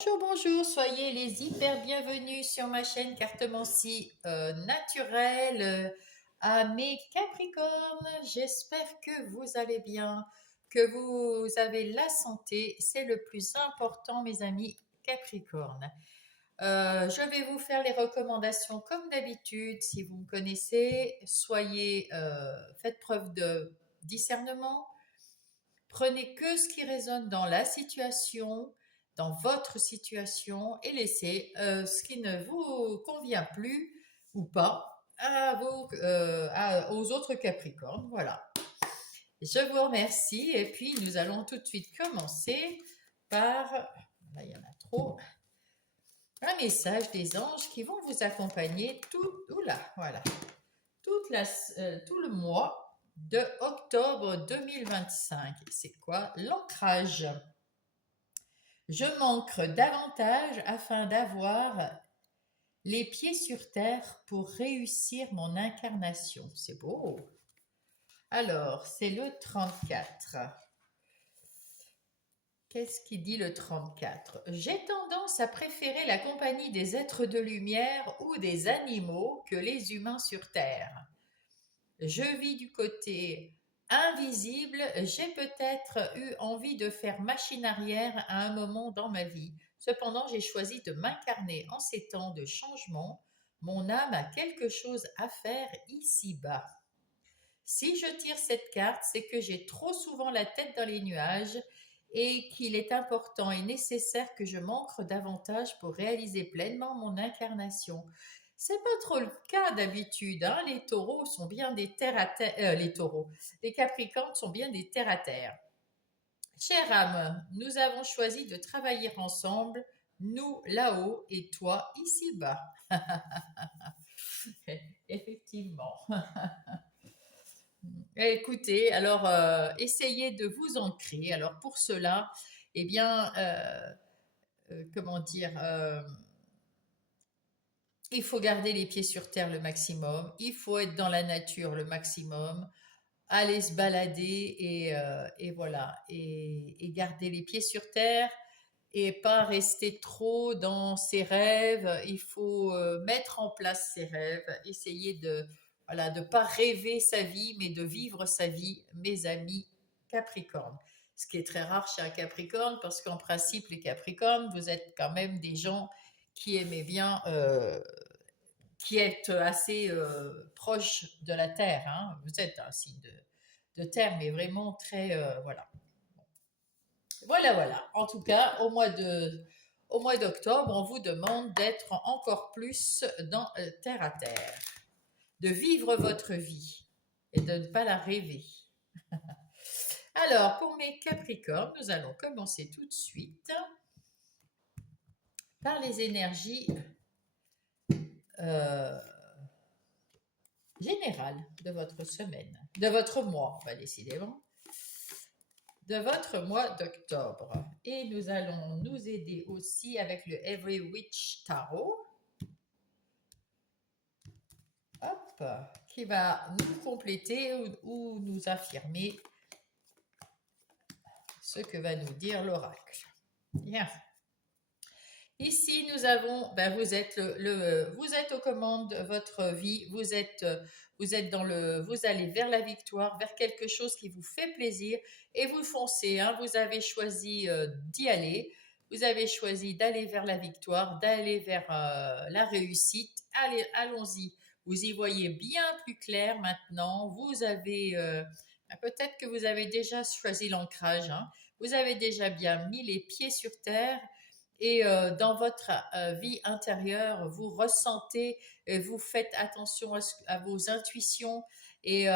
Bonjour, bonjour, soyez les hyper bienvenus sur ma chaîne Cartomancie naturelle à mes Capricornes. J'espère que vous allez bien, que vous avez la santé. C'est le plus important, mes amis Capricornes. Je vais vous faire les recommandations comme d'habitude. Si vous me connaissez, faites preuve de discernement. Prenez que ce qui résonne dans la situation, dans votre situation, et laissez ce qui ne vous convient plus ou pas aux autres Capricornes. Voilà. Je vous remercie et puis nous allons tout de suite commencer par, là il y en a trop, un message des anges qui vont vous accompagner voilà, tout le mois de octobre 2025. C'est quoi? L'ancrage. Je m'ancre davantage afin d'avoir les pieds sur terre pour réussir mon incarnation. C'est beau. Alors, c'est le 34. Qu'est-ce qui dit le 34? J'ai tendance à préférer la compagnie des êtres de lumière ou des animaux que les humains sur terre. Je vis du côté invisible, j'ai peut-être eu envie de faire machine arrière à un moment dans ma vie. Cependant, j'ai choisi de m'incarner en ces temps de changement. Mon âme a quelque chose à faire ici-bas. Si je tire cette carte, c'est que j'ai trop souvent la tête dans les nuages et qu'il est important et nécessaire que je m'ancre davantage pour réaliser pleinement mon incarnation. C'est pas trop le cas d'habitude, hein. Les taureaux sont bien des terres à terre, les capricornes sont bien des terres à terre. Chère âme, nous avons choisi de travailler ensemble, nous là-haut et toi ici-bas. Effectivement. Écoutez, alors essayez de vous ancrer. Alors pour cela, eh bien, comment dire, il faut garder les pieds sur terre le maximum, il faut être dans la nature le maximum, aller se balader et voilà, et garder les pieds sur terre et pas rester trop dans ses rêves. Il faut mettre en place ses rêves, essayer de voilà de pas rêver sa vie, mais de vivre sa vie, mes amis Capricorne. Ce qui est très rare chez un Capricorne, parce qu'en principe, les Capricornes, vous êtes quand même des gens qui aimaient bien, qui êtes assez proches de la Terre. Hein. Vous êtes un signe de Terre, mais vraiment très, voilà. Voilà, voilà. En tout cas, au mois d'octobre, on vous demande d'être encore plus dans terre à terre, de vivre votre vie et de ne pas la rêver. Alors, pour mes Capricornes, nous allons commencer tout de suite par les énergies euh, générales de votre semaine, de votre mois, pas décidément, de votre mois d'octobre. Et nous allons nous aider aussi avec le Every Witch Tarot. Hop, qui va nous compléter ou nous affirmer ce que va nous dire l'oracle. Bien. Ici, nous avons, ben, vous êtes aux commandes de votre vie, vous allez vers la victoire, vers quelque chose qui vous fait plaisir et vous foncez. Hein, vous avez choisi d'y aller, vous avez choisi d'aller vers la victoire, d'aller vers la réussite. Allez, allons-y. Vous y voyez bien plus clair maintenant. Peut-être que vous avez déjà choisi l'ancrage. Hein. Vous avez déjà bien mis les pieds sur terre et dans votre vie intérieure, vous ressentez, et vous faites attention à vos intuitions et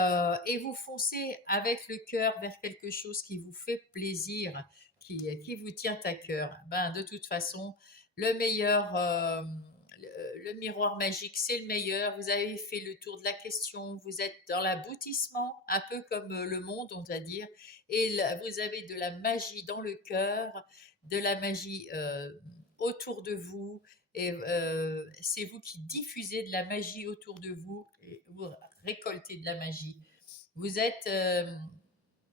vous foncez avec le cœur vers quelque chose qui vous fait plaisir, qui vous tient à cœur. Ben, de toute façon, le meilleur, le miroir magique, c'est le meilleur. Vous avez fait le tour de la question, vous êtes dans l'aboutissement, un peu comme le monde, on va dire, et là, vous avez de la magie dans le cœur, de la magie autour de vous, et c'est vous qui diffusez de la magie autour de vous, et vous récoltez de la magie. Vous êtes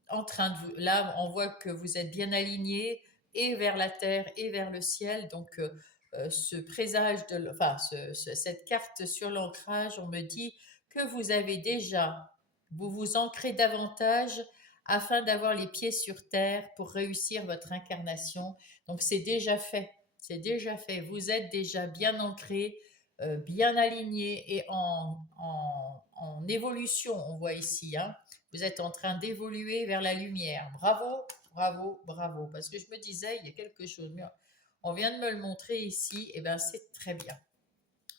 en train de là, on voit que vous êtes bien aligné, et vers la terre et vers le ciel. Donc, ce présage enfin, cette carte sur l'ancrage, on me dit que vous avez déjà, vous vous ancrez davantage afin d'avoir les pieds sur terre pour réussir votre incarnation. Donc, c'est déjà fait. C'est déjà fait. Vous êtes déjà bien ancré, bien aligné et en évolution, on voit ici. Hein. Vous êtes en train d'évoluer vers la lumière. Bravo, bravo, bravo. Parce que je me disais, il y a quelque chose. On vient de me le montrer ici. Et bien, c'est très bien.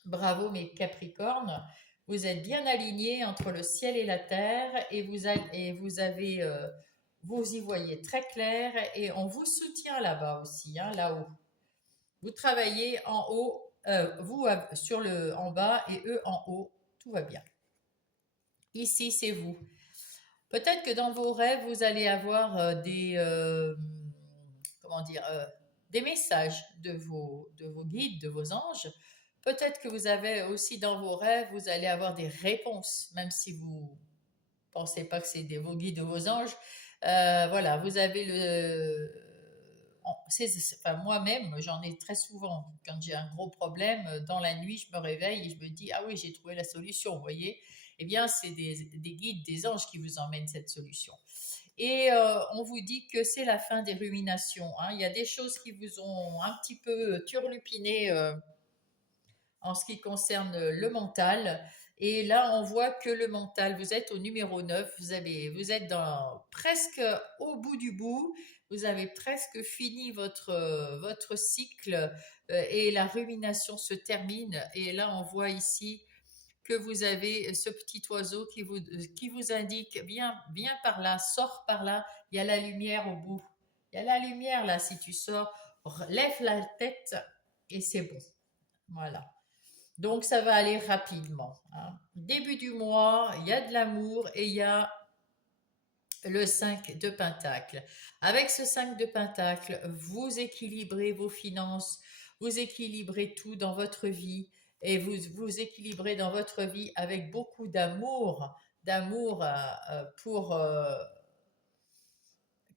Bravo, mes Capricornes. Vous êtes bien alignés entre le ciel et la terre et vous avez, vous y voyez très clair et on vous soutient là-bas aussi, hein, là-haut. Vous travaillez en haut, vous sur le en bas et eux en haut. Tout va bien. Ici, c'est vous. Peut-être que dans vos rêves, vous allez avoir comment dire, des messages de vos guides, de vos anges. Peut-être que vous avez aussi dans vos rêves, vous allez avoir des réponses, même si vous pensez pas que c'est vos guides ou vos anges. Voilà, vous avez enfin, moi-même, j'en ai très souvent. Quand j'ai un gros problème, dans la nuit, je me réveille et je me dis, ah oui, j'ai trouvé la solution, vous voyez. Eh bien, c'est des guides, des anges qui vous emmènent cette solution. Et on vous dit que c'est la fin des ruminations. Hein. Il y a des choses qui vous ont un petit peu turlupiné en ce qui concerne le mental. Et là, on voit que le mental, vous êtes au numéro 9, vous êtes presque au bout du bout, vous avez presque fini votre cycle et la rumination se termine. Et là, on voit ici que vous avez ce petit oiseau qui vous indique, viens par là, sors par là, il y a la lumière au bout. Il y a la lumière là, si tu sors, lève la tête et c'est bon. Voilà. Donc ça va aller rapidement. Hein. Début du mois, il y a de l'amour et il y a le 5 de Pentacle. Avec ce 5 de Pentacle, vous équilibrez vos finances, vous équilibrez tout dans votre vie et vous équilibrez dans votre vie avec beaucoup d'amour pour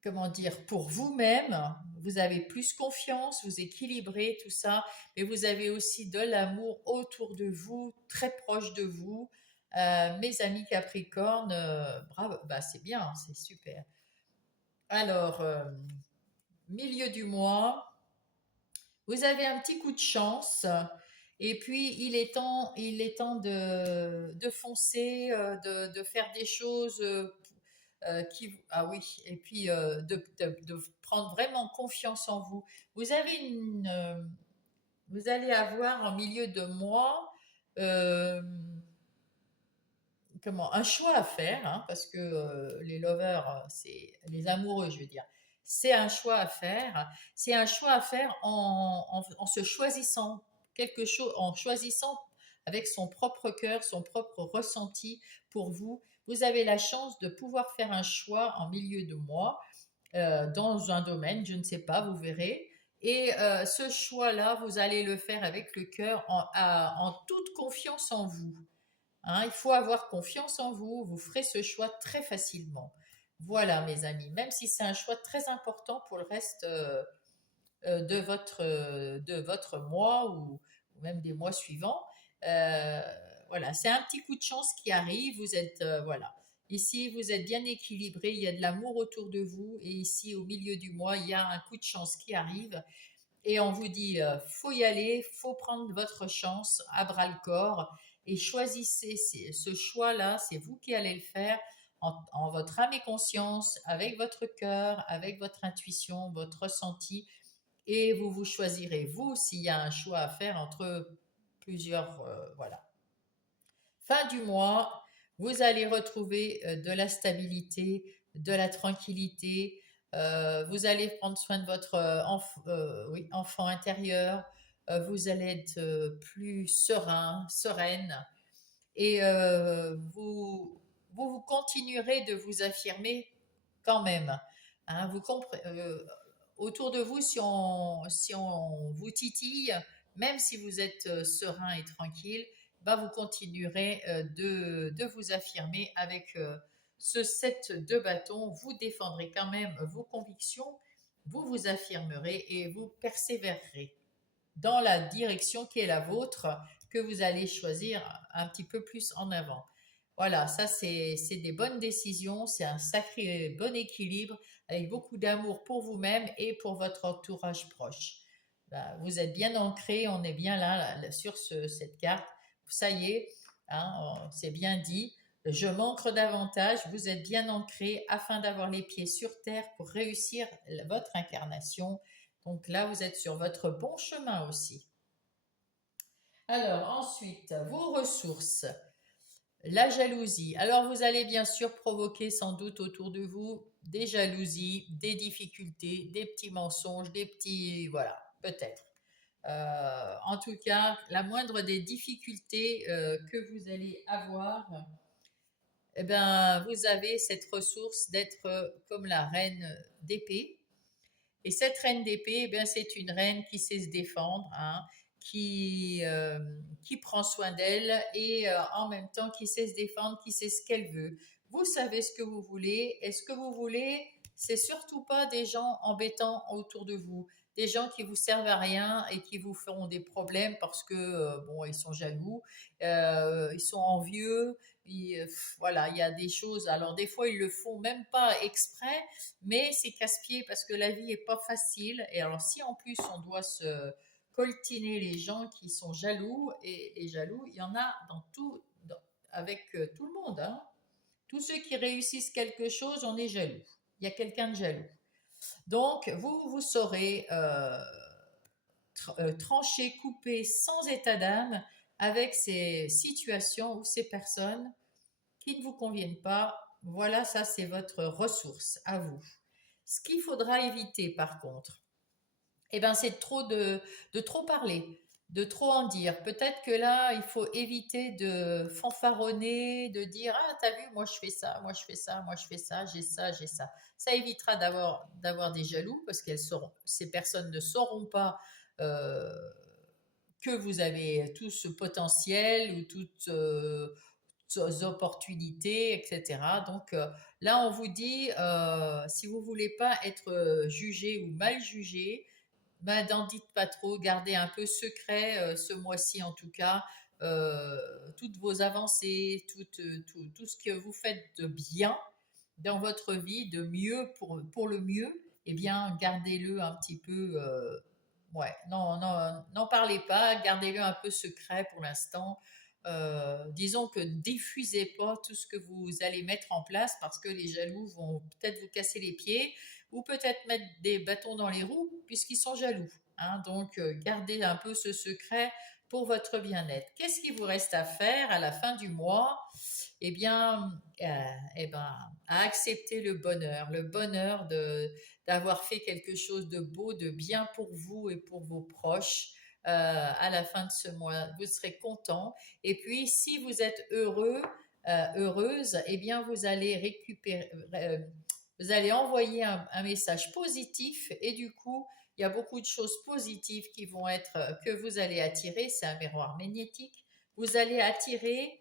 comment dire, pour vous-même, vous avez plus confiance, vous équilibrez tout ça, mais vous avez aussi de l'amour autour de vous, très proche de vous. Mes amis Capricorne, bravo, bah c'est bien, hein, c'est super. Alors, milieu du mois, vous avez un petit coup de chance. Et puis, il est temps de foncer, de faire des choses ah oui, et puis de prendre vraiment confiance en vous. Vous avez vous allez avoir en milieu de mois euh, un choix à faire, hein, parce que les lovers, c'est les amoureux, je veux dire. C'est un choix à faire. C'est un choix à faire en se choisissant quelque chose, en choisissant avec son propre cœur, son propre ressenti pour vous. Vous avez la chance de pouvoir faire un choix en milieu de mois dans un domaine, je ne sais pas, vous verrez. Et ce choix-là, vous allez le faire avec le cœur en toute confiance en vous. Hein, il faut avoir confiance en vous, vous ferez ce choix très facilement. Voilà, mes amis, même si c'est un choix très important pour le reste de votre mois ou même des mois suivants. Euh, voilà, c'est un petit coup de chance qui arrive. Vous êtes, voilà. Ici, vous êtes bien équilibré, il y a de l'amour autour de vous. Et ici, au milieu du mois, il y a un coup de chance qui arrive. Et on vous dit, faut y aller, faut prendre votre chance à bras le corps et choisissez ce choix-là, c'est vous qui allez le faire en votre âme et conscience, avec votre cœur, avec votre intuition, votre ressenti, et vous vous choisirez vous s'il y a un choix à faire entre plusieurs, voilà. Fin du mois, vous allez retrouver de la stabilité, de la tranquillité. Vous allez prendre soin de votre oui, enfant intérieur. Vous allez être plus serein, sereine. Et vous continuerez de vous affirmer quand même. Hein, autour de vous, si on vous titille, même si vous êtes serein et tranquille, bah, vous continuerez de vous affirmer avec ce 7 de bâton. Vous défendrez quand même vos convictions vous vous affirmerez et vous persévérerez dans la direction qui est la vôtre, que vous allez choisir un petit peu plus en avant. Voilà, ça c'est des bonnes décisions, c'est un sacré bon équilibre avec beaucoup d'amour pour vous-même et pour votre entourage proche. Ben, vous êtes bien ancré, on est bien là sur cette carte. Ça y est, hein, c'est bien dit. Je m'ancre davantage, vous êtes bien ancré afin d'avoir les pieds sur terre pour réussir votre incarnation. Donc là, vous êtes sur votre bon chemin aussi. Alors ensuite, vos ressources. La jalousie. Alors vous allez bien sûr provoquer sans doute autour de vous des jalousies, des difficultés, des petits mensonges, des petits... Voilà, peut-être. En tout cas, la moindre des difficultés que vous allez avoir, eh ben, vous avez cette ressource d'être comme la reine d'épée. Et cette reine d'épée, eh bien, c'est une reine qui sait se défendre, hein, qui prend soin d'elle et en même temps qui sait se défendre, qui sait ce qu'elle veut. Vous savez ce que vous voulez. Et ce que vous voulez, c'est surtout pas des gens embêtants autour de vous, des gens qui vous servent à rien et qui vous feront des problèmes parce que bon, ils sont jaloux, ils sont envieux. Voilà, il y a des choses. Alors des fois, ils le font même pas exprès, mais c'est casse-pied parce que la vie est pas facile. Et alors, si en plus on doit se coltiner les gens qui sont jaloux, et les jaloux, il y en a dans tout, avec tout le monde, hein. Tous ceux qui réussissent quelque chose, on est jaloux. Il y a quelqu'un de jaloux. Donc, vous saurez trancher, couper sans état d'âme avec ces situations ou ces personnes qui ne vous conviennent pas. Voilà, ça c'est votre ressource à vous. Ce qu'il faudra éviter par contre, eh ben, c'est de trop parler, de trop en dire. Peut-être que là, il faut éviter de fanfaronner, de dire ah t'as vu, moi je fais ça, moi je fais ça, moi je fais ça, j'ai ça, j'ai ça. Ça évitera d'avoir des jaloux parce ces personnes ne sauront pas euh, que vous avez tout ce potentiel ou toutes opportunités, etc. Donc là, on vous dit, si vous voulez pas être jugé ou mal jugé, ben, n'en dites pas trop, gardez un peu secret ce mois-ci en tout cas, toutes vos avancées, tout ce que vous faites de bien dans votre vie, de mieux pour le mieux, eh bien gardez-le un petit peu. Ouais, non, non, n'en parlez pas, gardez-le un peu secret pour l'instant. Disons que ne diffusez pas tout ce que vous allez mettre en place parce que les jaloux vont peut-être vous casser les pieds ou peut-être mettre des bâtons dans les roues puisqu'ils sont jaloux, hein. Donc, gardez un peu ce secret pour votre bien-être. Qu'est-ce qu'il vous reste à faire à la fin du mois? Eh bien, eh ben, à accepter le bonheur d'avoir fait quelque chose de beau, de bien pour vous et pour vos proches. À la fin de ce mois, vous serez content. Et puis, si vous êtes heureux, heureuse, eh bien, vous allez envoyer un message positif et du coup, il y a beaucoup de choses positives qui vont être que vous allez attirer. C'est un miroir magnétique. Vous allez attirer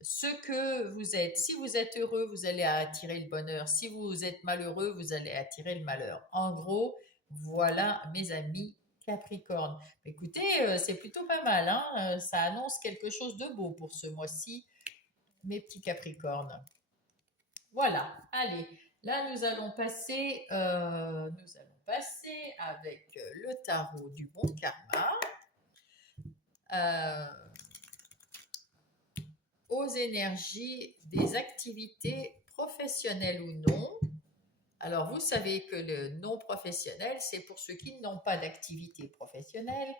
ce que vous êtes. Si vous êtes heureux, vous allez attirer le bonheur. Si vous êtes malheureux, vous allez attirer le malheur. En gros, voilà mes amis Capricorne. Écoutez, c'est plutôt pas mal, hein. Ça annonce quelque chose de beau pour ce mois-ci, mes petits Capricornes. Voilà, allez, là nous allons passer avec le tarot du bon karma. Euh, aux énergies des activités professionnelles ou non. Alors, vous savez que le non professionnel, c'est pour ceux qui n'ont pas d'activité professionnelle,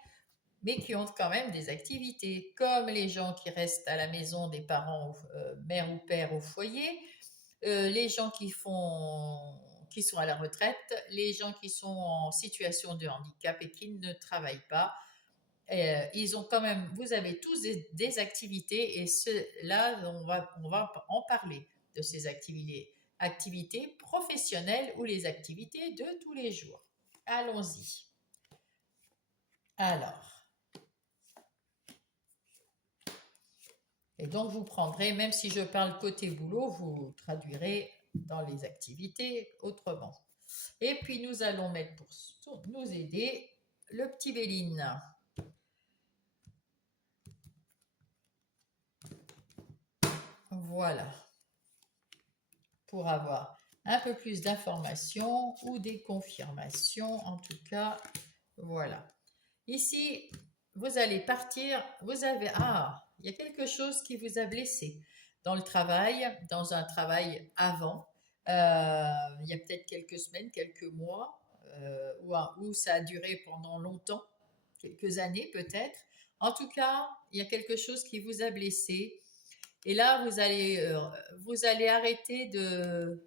mais qui ont quand même des activités, comme les gens qui restent à la maison des parents, mère ou père au foyer, les gens qui sont à la retraite, les gens qui sont en situation de handicap et qui ne travaillent pas, ils ont quand même, vous avez tous des activités et là, on va en parler de ces activités professionnelles ou les activités de tous les jours. Allons-y. Alors, et donc vous prendrez, même si je parle côté boulot, vous traduirez dans les activités autrement. Et puis nous allons mettre pour nous aider le petit Béline. Voilà. Pour avoir un peu plus d'informations ou des confirmations, en tout cas, voilà. Ici, vous allez partir, vous avez, il y a quelque chose qui vous a blessé dans le travail, dans un travail avant, il y a peut-être quelques semaines, quelques mois, où ça a duré pendant longtemps, quelques années peut-être. En tout cas, il y a quelque chose qui vous a blessé. Et là, vous allez arrêter de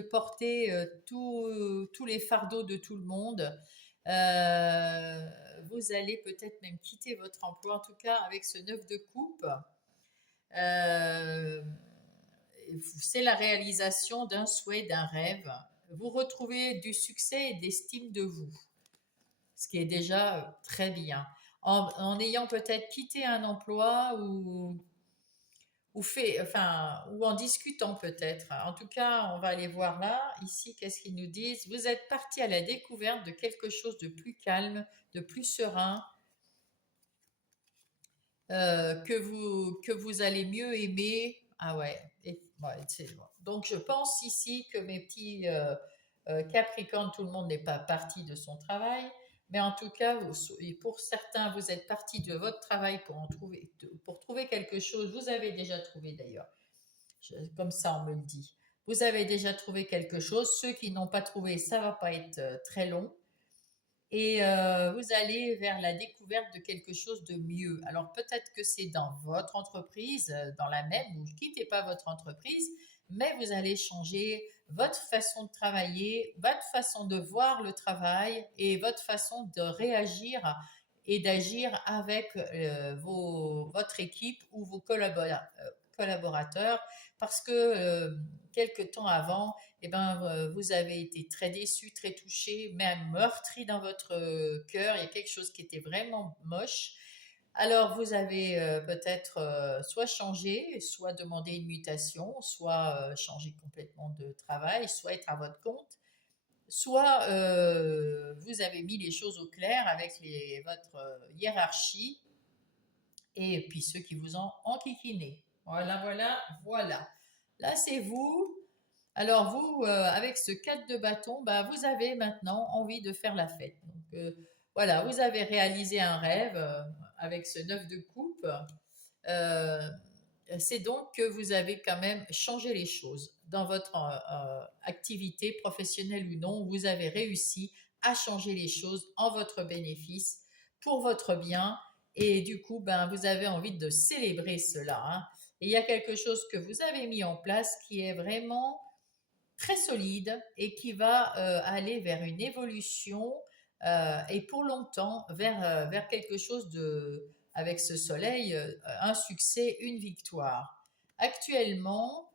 porter tous les fardeaux de tout le monde. Vous allez peut-être même quitter votre emploi, en tout cas avec ce 9 de coupe. Euh, c'est la réalisation d'un souhait, d'un rêve. Vous retrouvez du succès et d'estime de vous, ce qui est déjà très bien. En ayant peut-être quitté un emploi ou en discutant peut-être. En tout cas, on va aller voir là, ici, qu'est-ce qu'ils nous disent. Vous êtes parti à la découverte de quelque chose de plus calme, de plus serein, que vous allez mieux aimer. Ah ouais, bon. Donc je pense ici que mes petits Capricornes, tout le monde n'est pas parti de son travail, mais en tout cas, pour certains, vous êtes parti de votre travail pour trouver quelque chose. Vous avez déjà trouvé d'ailleurs. Comme ça, on me le dit. Vous avez déjà trouvé quelque chose. Ceux qui n'ont pas trouvé, ça va pas être très long. Et vous allez vers la découverte de quelque chose de mieux. Alors peut-être que c'est dans votre entreprise, dans la même, vous ne quittez pas votre entreprise, mais vous allez changer votre façon de travailler, votre façon de voir le travail et votre façon de réagir et d'agir avec votre équipe ou vos collaborateurs, parce que quelque temps avant, vous avez été très déçu, très touché, même meurtri dans votre cœur. Il y a quelque chose qui était vraiment moche. Alors, vous avez peut-être soit changé, soit demandé une mutation, soit changer complètement de travail, soit être à votre compte, soit vous avez mis les choses au clair avec votre hiérarchie et puis ceux qui vous ont enquiquiné. Voilà, voilà, voilà. Là, c'est vous. Alors vous, avec ce 4 de bâton, vous avez maintenant envie de faire la fête. Donc voilà, vous avez réalisé un rêve avec ce 9 de coupe. Euh, c'est donc que vous avez quand même changé les choses dans votre activité professionnelle ou non. Vous avez réussi à changer les choses en votre bénéfice, pour votre bien. Et du coup, vous avez envie de célébrer cela, hein. Et il y a quelque chose que vous avez mis en place qui est vraiment très solide et qui va aller vers une évolution et pour longtemps vers quelque chose avec ce soleil, un succès, une victoire. Actuellement,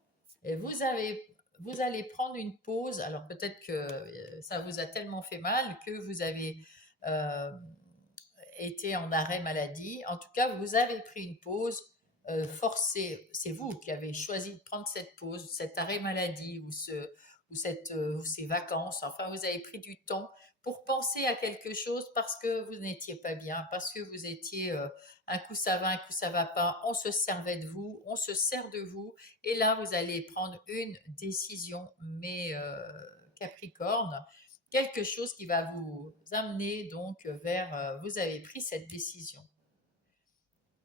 vous allez prendre une pause. Alors peut-être que ça vous a tellement fait mal que vous avez euh, été en arrêt maladie. En tout cas, vous avez pris une pause forcée. C'est vous qui avez choisi de prendre cette pause, cet arrêt maladie ou ces vacances. Enfin, vous avez pris du temps pour penser à quelque chose parce que vous n'étiez pas bien, parce que vous étiez un coup ça va, un coup ça va pas. On se servait de vous, on se sert de vous. Et là, vous allez prendre une décision, mais Capricorne, quelque chose qui va vous amener donc vers, vous avez pris cette décision.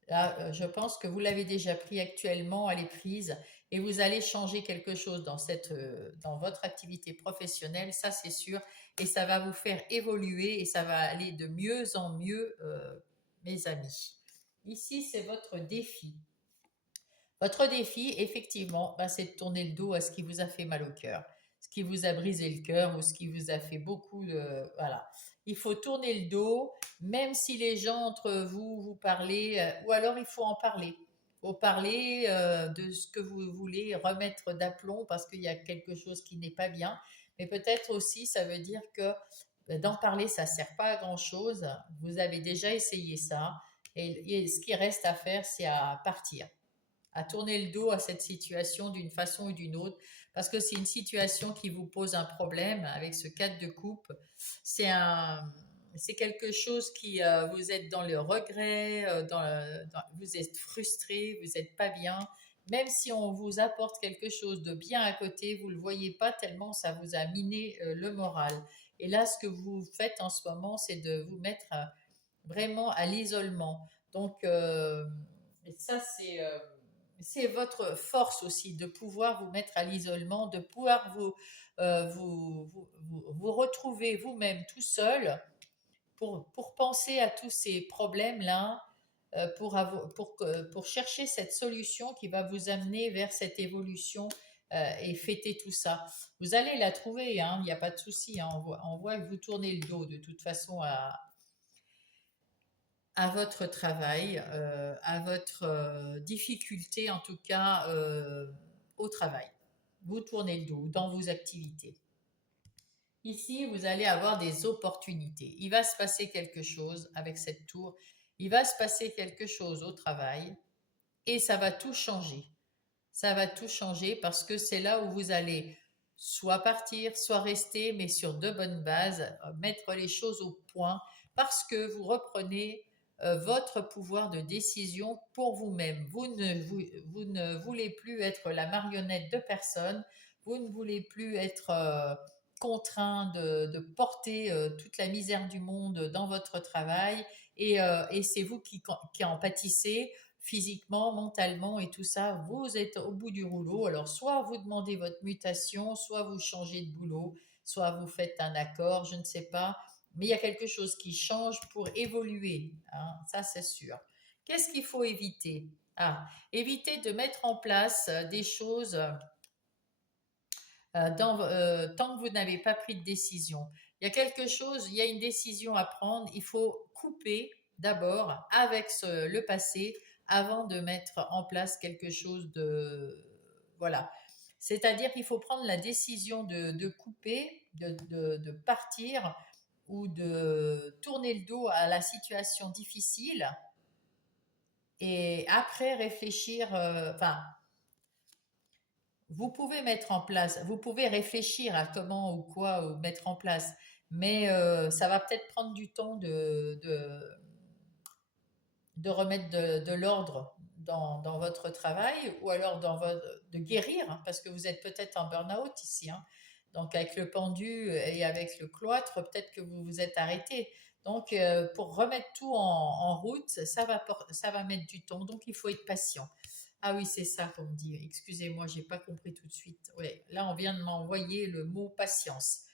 Là, je pense que vous l'avez déjà pris actuellement, elle est prise et vous allez changer quelque chose dans votre activité professionnelle, ça c'est sûr, et ça va vous faire évoluer et ça va aller de mieux en mieux, mes amis. Ici, c'est votre défi. Votre défi, effectivement, c'est de tourner le dos à ce qui vous a fait mal au cœur, ce qui vous a brisé le cœur ou ce qui vous a fait beaucoup de... Voilà. Il faut tourner le dos, même si les gens entre vous vous parlez, ou alors il faut en parler. Il faut parler de ce que vous voulez remettre d'aplomb parce qu'il y a quelque chose qui n'est pas bien. Mais peut-être aussi, ça veut dire que d'en parler, ça ne sert pas à grand-chose. Vous avez déjà essayé ça. Et ce qui reste à faire, c'est à partir, à tourner le dos à cette situation d'une façon ou d'une autre. parce que c'est une situation qui vous pose un problème avec ce 4 de coupe. C'est un, c'est quelque chose qui, vous êtes dans le regret, vous êtes frustré, vous n'êtes pas bien. Même si on vous apporte quelque chose de bien à côté, vous ne le voyez pas tellement ça vous a miné le moral. Et là, ce que vous faites en ce moment, c'est de vous mettre vraiment à l'isolement. Donc, et ça, c'est votre force aussi de pouvoir vous mettre à l'isolement, de pouvoir vous retrouver vous-même tout seul pour penser à tous ces problèmes-là, pour chercher cette solution qui va vous amener vers cette évolution et fêter tout ça. Vous allez la trouver, hein, il n'y a pas de souci. Hein, on voit que vous tournez le dos de toute façon à votre travail, à votre difficulté en tout cas au travail. Vous tournez le dos dans vos activités. Ici, vous allez avoir des opportunités. Il va se passer quelque chose avec cette tour. Il va se passer quelque chose au travail et ça va tout changer. Ça va tout changer parce que c'est là où vous allez soit partir, soit rester, mais sur de bonnes bases, mettre les choses au point parce que vous reprenez votre pouvoir de décision pour vous-même. Vous ne voulez plus être la marionnette de personne, vous ne voulez plus être contraint de porter toute la misère du monde dans votre travail et c'est vous qui en pâtissez physiquement, mentalement et tout ça, vous êtes au bout du rouleau. Alors, soit vous demandez votre mutation, soit vous changez de boulot, soit vous faites un accord, je ne sais pas. Mais il y a quelque chose qui change pour évoluer, hein, ça c'est sûr. Qu'est-ce qu'il faut éviter? Éviter de mettre en place des choses tant que vous n'avez pas pris de décision. Il y a quelque chose, il y a une décision à prendre, il faut couper d'abord avec le passé avant de mettre en place quelque chose de... Voilà. C'est-à-dire qu'il faut prendre la décision de couper, de partir ou de tourner le dos à la situation difficile et après réfléchir, enfin, vous pouvez mettre en place, vous pouvez réfléchir à comment ou quoi mettre en place, mais ça va peut-être prendre du temps de remettre de l'ordre dans votre travail ou alors de guérir, hein, parce que vous êtes peut-être en burn-out ici. Hein. Donc avec le pendu et avec le cloître, peut-être que vous vous êtes arrêté. Donc pour remettre tout en route, ça va mettre du temps. Donc il faut être patient. Ah oui, c'est ça qu'on me dit. Excusez-moi, j'ai pas compris tout de suite. Ouais, là on vient de m'envoyer le mot patience.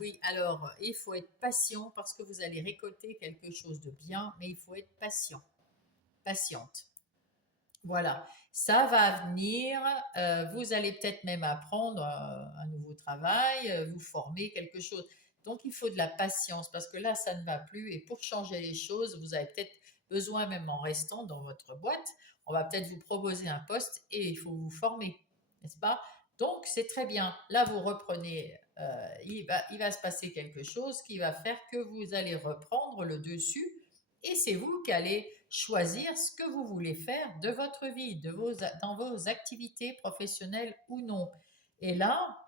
Oui, alors il faut être patient parce que vous allez récolter quelque chose de bien, mais il faut être patient, patiente. Voilà, ça va venir. Vous allez peut-être même apprendre un nouveau travail, vous former quelque chose. Donc il faut de la patience parce que là, ça ne va plus. Et pour changer les choses, vous avez peut-être besoin, même en restant dans votre boîte, on va peut-être vous proposer un poste et il faut vous former, n'est-ce pas? Donc c'est très bien. Là, vous reprenez. Il va se passer quelque chose qui va faire que vous allez reprendre le dessus et c'est vous qui allez choisir ce que vous voulez faire de votre vie, dans vos activités professionnelles ou non. Et là,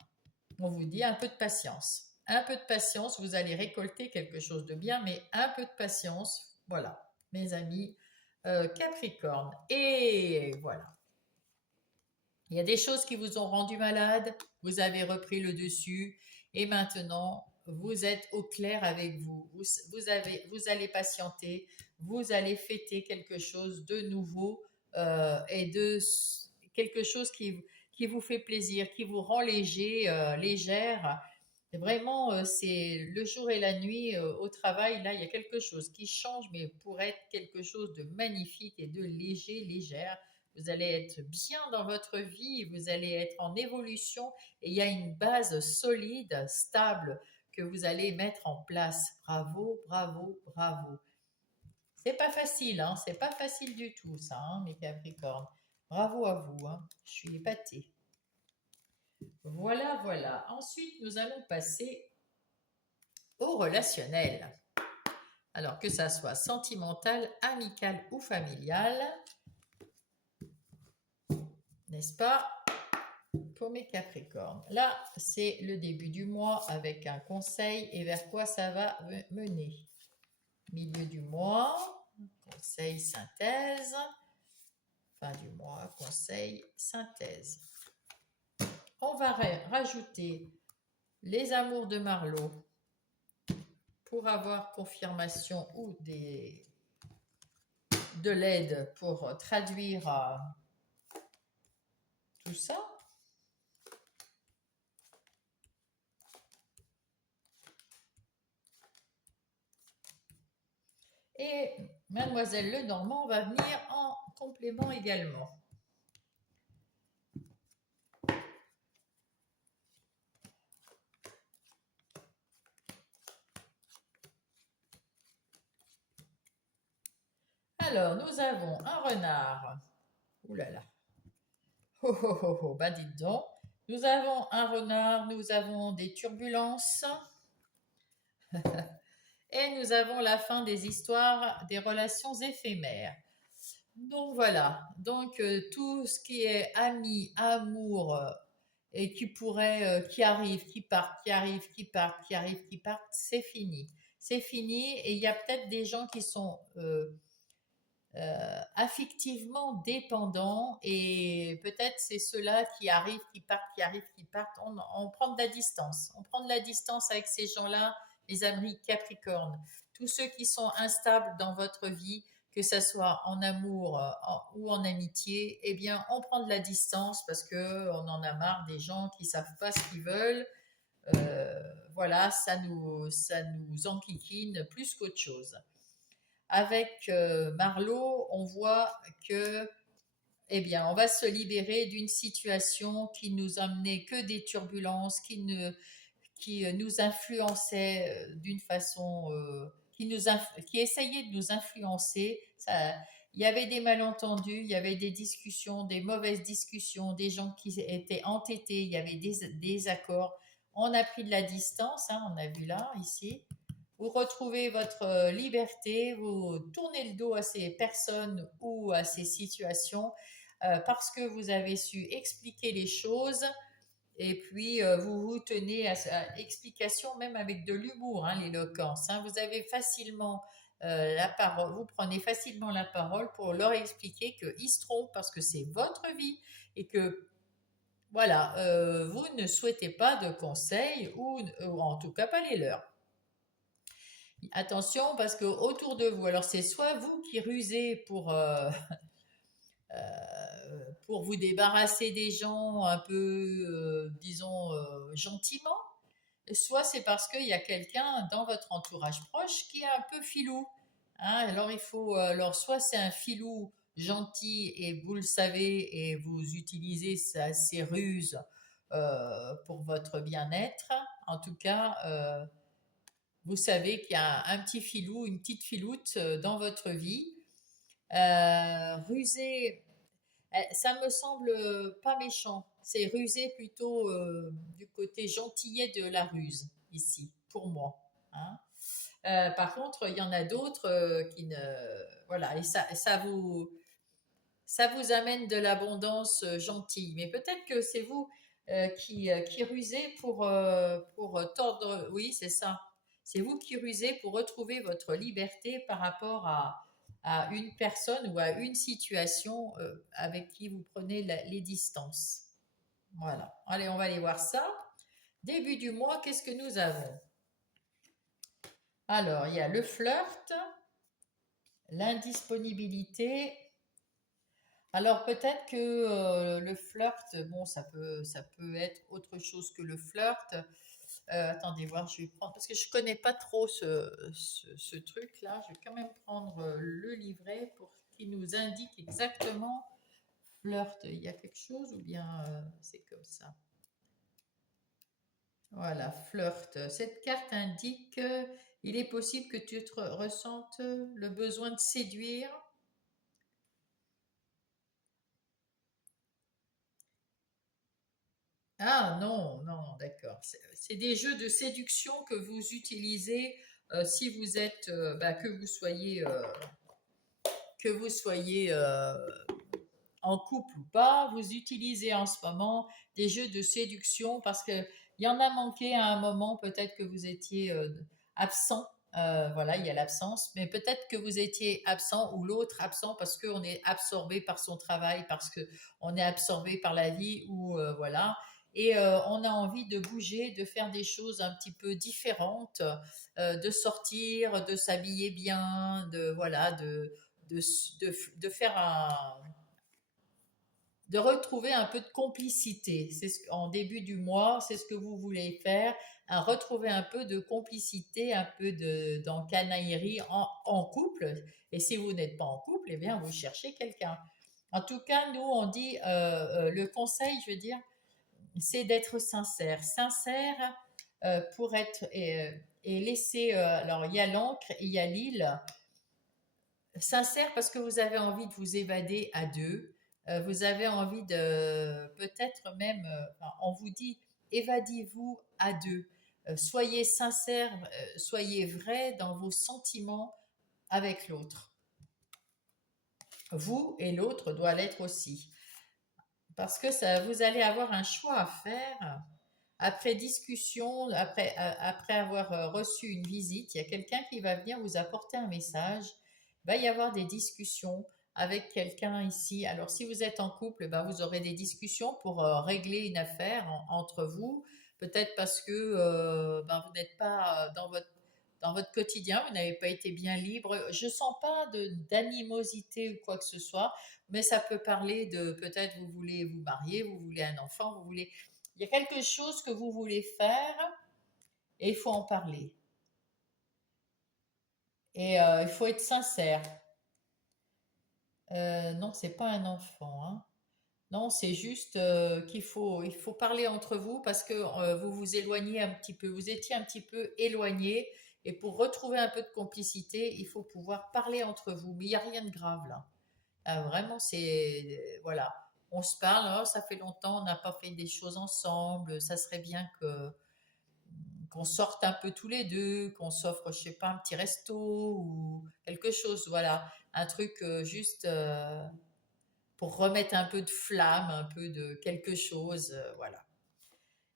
on vous dit un peu de patience. Un peu de patience, vous allez récolter quelque chose de bien, mais un peu de patience, voilà, mes amis Capricorne. Et voilà. Il y a des choses qui vous ont rendu malade, vous avez repris le dessus et maintenant vous êtes au clair avec vous. Vous allez patienter, vous allez fêter quelque chose de nouveau et de quelque chose qui vous fait plaisir, qui vous rend léger, légère. Vraiment, c'est le jour et la nuit au travail. Là, il y a quelque chose qui change, mais pour être quelque chose de magnifique et de léger, légère. Vous allez être bien dans votre vie, vous allez être en évolution et il y a une base solide, stable que vous allez mettre en place. Bravo, bravo, bravo. C'est pas facile, hein, c'est pas facile du tout ça, hein, mes Capricornes. Bravo à vous, hein. Je suis épatée. Voilà, voilà. Ensuite, nous allons passer au relationnel. Alors que ça soit sentimental, amical ou familial, n'est-ce pas? pour mes Capricornes. Là, c'est le début du mois avec un conseil et vers quoi ça va mener. Milieu du mois, conseil, synthèse. Fin du mois, conseil, synthèse. On va rajouter les amours de Marlowe pour avoir confirmation ou de l'aide pour traduire tout ça. Et Mademoiselle Lenormand va venir en complément également. Alors, nous avons un renard. Ouh là là. Oh oh oh oh, bah dites donc. Nous avons un renard, nous avons des turbulences. Et nous avons la fin des histoires, des relations éphémères. Donc voilà, donc tout ce qui est ami, amour, et qui pourrait, qui arrive, qui part, qui arrive, qui part, qui arrive, qui part, c'est fini. C'est fini et il y a peut-être des gens qui sont affectivement dépendants et peut-être c'est ceux-là qui arrivent, qui partent, qui arrivent, qui partent. On prend de la distance. On prend de la distance avec ces gens-là, les amis Capricornes. Tous ceux qui sont instables dans votre vie, que ce soit en amour ou en amitié, eh bien, on prend de la distance parce que on en a marre des gens qui savent pas ce qu'ils veulent. Voilà, ça nous enquiquine plus qu'autre chose. Avec Marlowe, on voit que, eh bien, on va se libérer d'une situation qui nous amenait que des turbulences, qui nous influençait d'une façon, qui essayait de nous influencer. Il y avait des malentendus, il y avait des discussions, des mauvaises discussions, des gens qui étaient entêtés, il y avait des accords. On a pris de la distance, hein, on a vu là, ici. Vous retrouvez votre liberté, vous tournez le dos à ces personnes ou à ces situations parce que vous avez su expliquer les choses et puis vous vous tenez à l'explication même avec de l'humour, hein, l'éloquence. Hein. Vous avez facilement la parole, vous prenez facilement la parole pour leur expliquer qu'ils se trompent parce que c'est votre vie et que voilà, vous ne souhaitez pas de conseils ou en tout cas pas les leurs. Attention, parce que autour de vous, alors c'est soit vous qui rusez pour vous débarrasser des gens un peu, disons, gentiment, soit c'est parce qu'il y a quelqu'un dans votre entourage proche qui est un peu filou. Hein. Alors il faut, alors soit c'est un filou gentil et vous le savez et vous utilisez ces ruses pour votre bien-être. En tout cas, vous savez qu'il y a un petit filou, une petite filoute dans votre vie. Rusé, ça me semble pas méchant. C'est rusé plutôt du côté gentillet de la ruse, ici, pour moi. Hein. Par contre, il y en a d'autres qui ne. Voilà, et ça vous amène de l'abondance gentille. Mais peut-être que c'est vous qui rusez pour tordre. Oui, c'est ça. C'est vous qui rusez pour retrouver votre liberté par rapport à une personne ou à une situation avec qui vous prenez les distances. Voilà. Allez, on va aller voir ça. Début du mois, qu'est-ce que nous avons? Alors, il y a le flirt, l'indisponibilité. Alors peut-être que le flirt, bon, ça peut être autre chose que le flirt. Attendez voir, je vais prendre, parce que je connais pas trop ce truc-là. Je vais quand même prendre le livret pour qu'il nous indique exactement flirt. Il y a quelque chose ou bien c'est comme ça? Voilà, flirt. Cette carte indique il est possible que tu ressentes le besoin de séduire. Ah non, non, d'accord. C'est des jeux de séduction que vous utilisez si vous êtes, bah, que vous soyez en couple ou pas, vous utilisez en ce moment des jeux de séduction parce que il y en a manqué à un moment, peut-être que vous étiez absent. Voilà, il y a l'absence, mais peut-être que vous étiez absent ou l'autre absent parce qu'on est absorbé par son travail, parce qu'on est absorbé par la vie ou voilà. Et on a envie de bouger, de faire des choses un petit peu différentes, de sortir, de s'habiller bien, de voilà, de, de faire de retrouver un peu de complicité. En début du mois, c'est ce que vous voulez faire, retrouver un peu de complicité, un peu d'encanaillerie en couple. Et si vous n'êtes pas en couple, eh bien, vous cherchez quelqu'un. En tout cas, nous, on dit, le conseil, je veux dire, c'est d'être sincère. Sincère pour être et laisser. Alors, il y a l'encre et il y a l'île. Sincère parce que vous avez envie de vous évader à deux. Vous avez envie de peut-être même, enfin, on vous dit, évadez-vous à deux. Soyez sincère, soyez vrai dans vos sentiments avec l'autre. Vous et l'autre doit l'être aussi. Parce que ça, vous allez avoir un choix à faire. Après discussion, après avoir reçu une visite, il y a quelqu'un qui va venir vous apporter un message. Il va y avoir des discussions avec quelqu'un ici. Alors, si vous êtes en couple, ben, vous aurez des discussions pour régler une affaire entre vous. Peut-être parce que ben, vous n'êtes pas dans votre quotidien, vous n'avez pas été bien libre. Je sens pas d'animosité ou quoi que ce soit, mais ça peut parler de peut-être vous voulez vous marier, vous voulez un enfant, vous voulez il y a quelque chose que vous voulez faire et il faut en parler. Et il faut être sincère. Non, c'est pas un enfant, hein. Non, c'est juste il faut parler entre vous parce que vous vous éloignez un petit peu. Vous étiez un petit peu éloigné et pour retrouver un peu de complicité, il faut pouvoir parler entre vous. Mais il n'y a rien de grave là. Vraiment, c'est voilà. On se parle, oh, ça fait longtemps, on n'a pas fait des choses ensemble. Ça serait bien que qu'on sorte un peu tous les deux, qu'on s'offre, je sais pas, un petit resto ou quelque chose, voilà, un truc juste pour remettre un peu de flamme, un peu de quelque chose, voilà.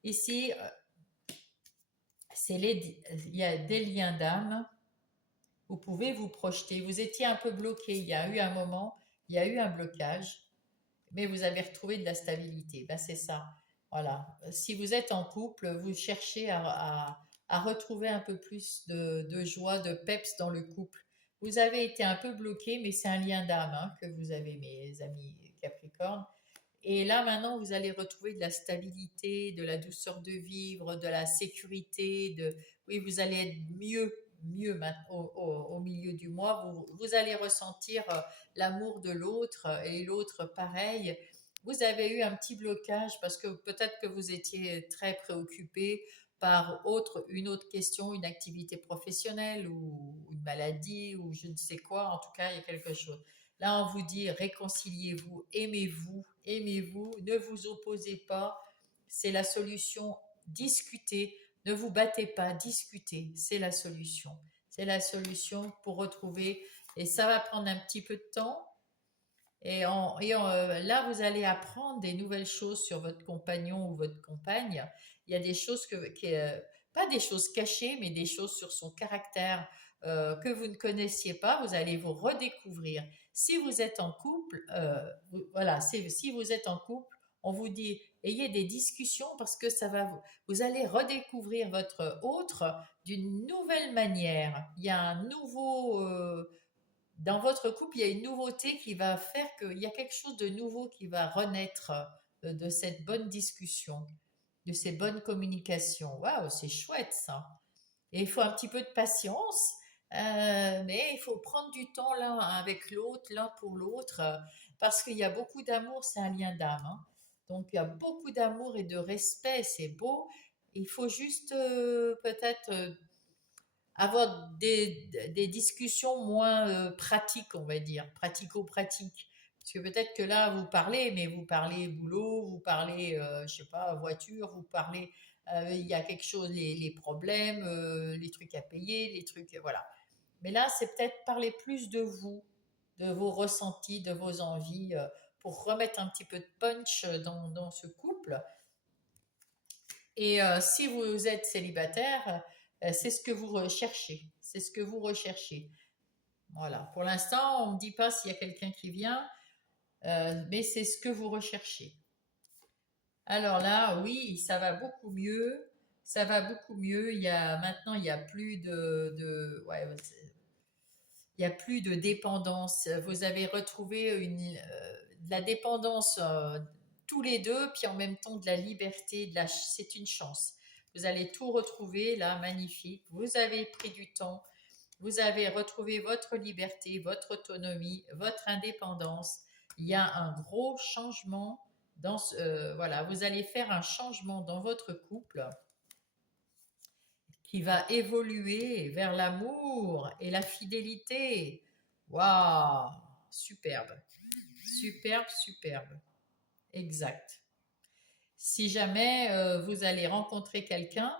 Ici, il y a des liens d'âme. Vous pouvez vous projeter. Vous étiez un peu bloqué. Il y a eu un moment, il y a eu un blocage, mais vous avez retrouvé de la stabilité. Ben, c'est ça. Voilà. Si vous êtes en couple, vous cherchez à retrouver un peu plus de joie, de peps dans le couple. Vous avez été un peu bloqué, mais c'est un lien d'âme hein, que vous avez, mes amis Capricorne. Et là, maintenant, vous allez retrouver de la stabilité, de la douceur de vivre, de la sécurité. Oui, vous allez être mieux au milieu du mois. Vous allez ressentir l'amour de l'autre et l'autre pareil. Vous avez eu un petit blocage parce que peut-être que vous étiez très préoccupé par une autre question, une activité professionnelle ou une maladie ou je ne sais quoi. En tout cas, il y a quelque chose. Là, on vous dit réconciliez-vous, aimez-vous, aimez-vous, ne vous opposez pas. C'est la solution. Discutez, ne vous battez pas, discutez. C'est la solution. C'est la solution pour retrouver. Et ça va prendre un petit peu de temps. Là, vous allez apprendre des nouvelles choses sur votre compagnon ou votre compagne. Il y a des choses pas des choses cachées, mais des choses sur son caractère que vous ne connaissiez pas. Vous allez vous redécouvrir. Si vous êtes en couple, voilà, si vous êtes en couple, on vous dit ayez des discussions parce que vous allez redécouvrir votre autre d'une nouvelle manière. Il y a un nouveau dans votre couple, il y a une nouveauté qui va faire qu'il y a quelque chose de nouveau qui va renaître de cette bonne discussion, de ces bonnes communications. Waouh, c'est chouette ça. Et il faut un petit peu de patience, mais il faut prendre du temps l'un avec l'autre, l'un pour l'autre, parce qu'il y a beaucoup d'amour, c'est un lien d'âme, hein. Donc il y a beaucoup d'amour et de respect, c'est beau. Il faut juste peut-être avoir des discussions moins pratiques, on va dire, pratico-pratiques. Parce que peut-être que là, vous parlez, mais vous parlez boulot, vous parlez, je sais pas, voiture, vous parlez, il y a quelque chose, les problèmes, les trucs à payer, les trucs, voilà. Mais là, c'est peut-être parler plus de vous, de vos ressentis, de vos envies, pour remettre un petit peu de punch dans ce couple. Et si vous êtes célibataire, c'est ce que vous recherchez. C'est ce que vous recherchez. Voilà. Pour l'instant, on ne me dit pas s'il y a quelqu'un qui vient, mais c'est ce que vous recherchez. Alors là, oui, ça va beaucoup mieux. Ça va beaucoup mieux. Maintenant, il y a plus ouais, il y a plus de dépendance. Vous avez retrouvé de la dépendance tous les deux, puis en même temps de la liberté. C'est une chance. Vous allez tout retrouver là, magnifique. Vous avez pris du temps. Vous avez retrouvé votre liberté, votre autonomie, votre indépendance. Il y a un gros changement voilà, vous allez faire un changement dans votre couple qui va évoluer vers l'amour et la fidélité. Waouh, superbe, superbe, superbe. Exact. Si jamais vous allez rencontrer quelqu'un,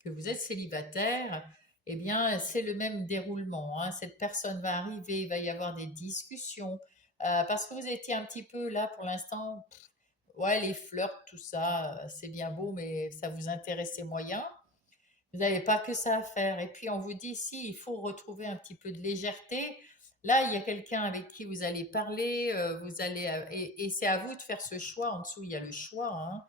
que vous êtes célibataire, eh bien, c'est le même déroulement, hein. Cette personne va arriver, il va y avoir des discussions, parce que vous étiez un petit peu là pour l'instant. Ouais, les flirts, tout ça, c'est bien beau, mais ça vous intéressait moyen. Vous n'avez pas que ça à faire. Et puis on vous dit, si, il faut retrouver un petit peu de légèreté. Là, il y a quelqu'un avec qui vous allez parler, et c'est à vous de faire ce choix. En dessous, il y a le choix, hein.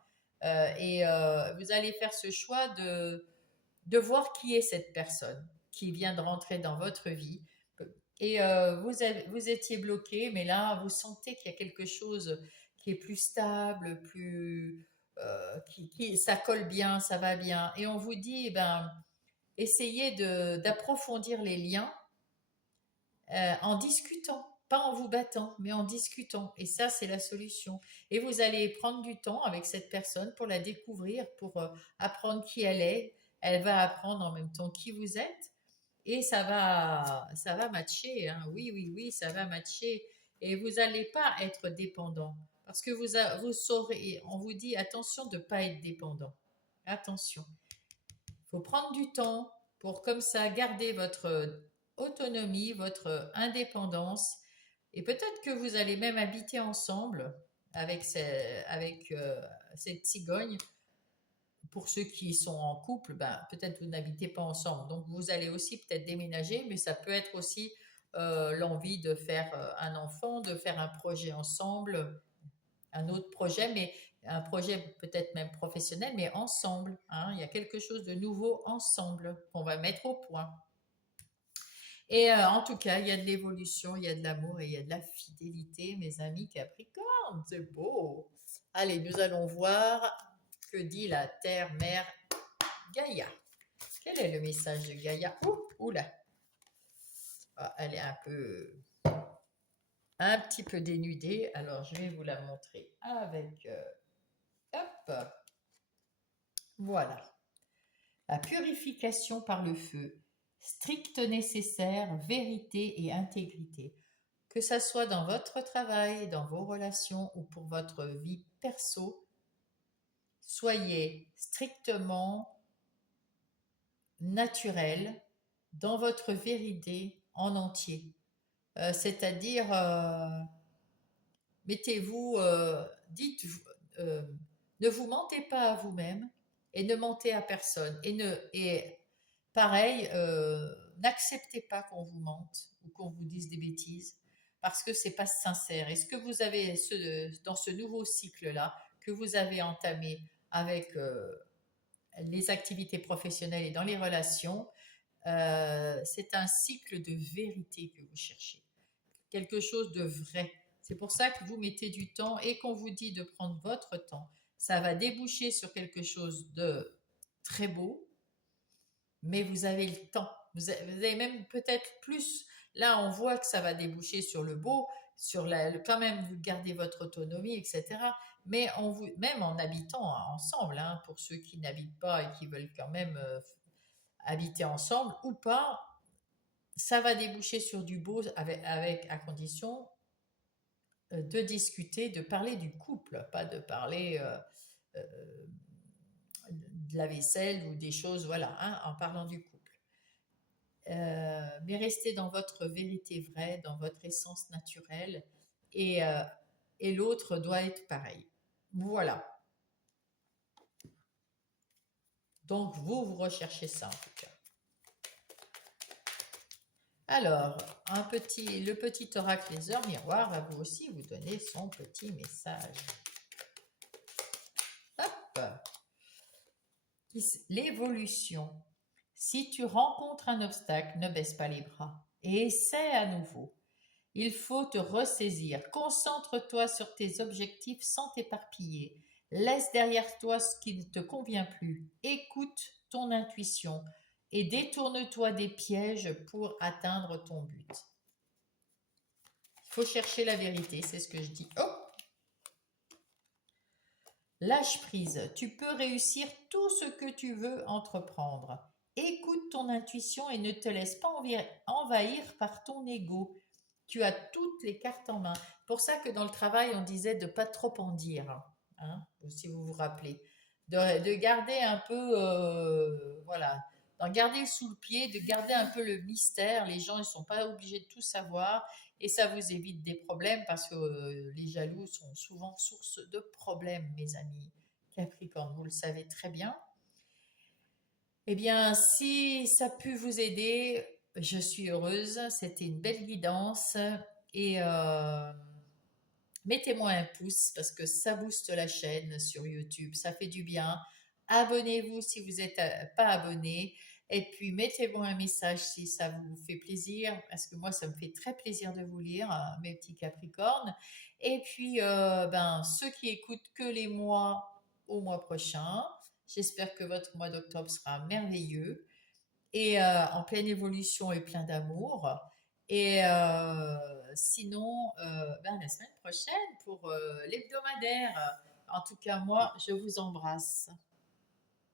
Vous allez faire ce choix de voir qui est cette personne qui vient de rentrer dans votre vie. Et vous étiez bloqué, mais là, vous sentez qu'il y a quelque chose qui est plus stable, ça colle bien, ça va bien. Et on vous dit, eh ben, essayez d'approfondir les liens en discutant, pas en vous battant, mais en discutant. Et ça, c'est la solution. Et vous allez prendre du temps avec cette personne pour la découvrir, pour apprendre qui elle est. Elle va apprendre en même temps qui vous êtes. Et ça va matcher, hein. Oui, oui, oui, ça va matcher. Et vous n'allez pas être dépendant. Parce que vous saurez, on vous dit attention de ne pas être dépendant. Attention. Il faut prendre du temps pour comme ça garder votre autonomie, votre indépendance. Et peut-être que vous allez même habiter ensemble avec cette cigogne. Pour ceux qui sont en couple, ben, peut-être vous n'habitez pas ensemble. Donc vous allez aussi peut-être déménager, mais ça peut être aussi l'envie de faire un enfant, de faire un projet ensemble, un autre projet, mais un projet peut-être même professionnel, mais ensemble, hein. Il y a quelque chose de nouveau ensemble qu'on va mettre au point. Et en tout cas, il y a de l'évolution, il y a de l'amour et il y a de la fidélité, mes amis Capricorne. C'est beau. Allez, nous allons voir que dit la Terre-Mère Gaïa. Quel est le message de Gaïa? Oula. Ah, elle est un petit peu dénudée. Alors, je vais vous la montrer avec... hop. Voilà. La purification par le feu. Strict nécessaire, vérité et intégrité. Que ça soit dans votre travail, dans vos relations ou pour votre vie perso, soyez strictement naturel dans votre vérité en entier. C'est-à-dire, mettez-vous, dites, euh, ne vous mentez pas à vous-même et ne mentez à personne. Et pareil, n'acceptez pas qu'on vous mente ou qu'on vous dise des bêtises parce que c'est pas sincère. Et ce que vous avez dans ce nouveau cycle-là que vous avez entamé avec les activités professionnelles et dans les relations, c'est un cycle de vérité que vous cherchez, quelque chose de vrai. C'est pour ça que vous mettez du temps et qu'on vous dit de prendre votre temps. Ça va déboucher sur quelque chose de très beau, mais vous avez le temps. Vous avez même peut-être plus. Là, on voit que ça va déboucher sur le beau, quand même vous gardez votre autonomie, etc. Mais même en habitant ensemble, hein, pour ceux qui n'habitent pas et qui veulent quand même habiter ensemble ou pas, ça va déboucher sur du beau à condition de discuter, de parler du couple, pas de parler euh, de la vaisselle ou des choses, voilà, hein, en parlant du couple. Mais restez dans votre vérité vraie, dans votre essence naturelle et et l'autre doit être pareil. Voilà. Donc, vous recherchez ça en tout cas. Alors, le petit oracle des heures miroir va vous aussi vous donner son petit message. Hop. L'évolution. Si tu rencontres un obstacle, ne baisse pas les bras et essaie à nouveau. Il faut te ressaisir. Concentre-toi sur tes objectifs sans t'éparpiller. Laisse derrière toi ce qui ne te convient plus. Écoute ton intuition et détourne-toi des pièges pour atteindre ton but. Il faut chercher la vérité, c'est ce que je dis. Oh! Lâche prise. Tu peux réussir tout ce que tu veux entreprendre. Écoute ton intuition et ne te laisse pas envahir par ton ego. Tu as toutes les cartes en main. Pour ça que dans le travail, on disait de pas trop en dire, hein, si vous vous rappelez. De garder un peu, voilà, d'en garder sous le pied, de garder un peu le mystère. Les gens, ils sont pas obligés de tout savoir et ça vous évite des problèmes parce que les jaloux sont souvent source de problèmes, mes amis Capricorne, vous le savez très bien. Eh bien, si ça a pu vous aider, je suis heureuse. C'était une belle guidance. Et mettez-moi un pouce parce que ça booste la chaîne sur YouTube. Ça fait du bien. Abonnez-vous si vous n'êtes pas abonné. Et puis, mettez-moi un message si ça vous fait plaisir. Parce que moi, ça me fait très plaisir de vous lire, hein, mes petits Capricornes. Et puis, ceux qui écoutent que les mois au mois prochain, j'espère que votre mois d'octobre sera merveilleux et en pleine évolution et plein d'amour. Et sinon, la semaine prochaine pour l'hebdomadaire. En tout cas, moi, je vous embrasse.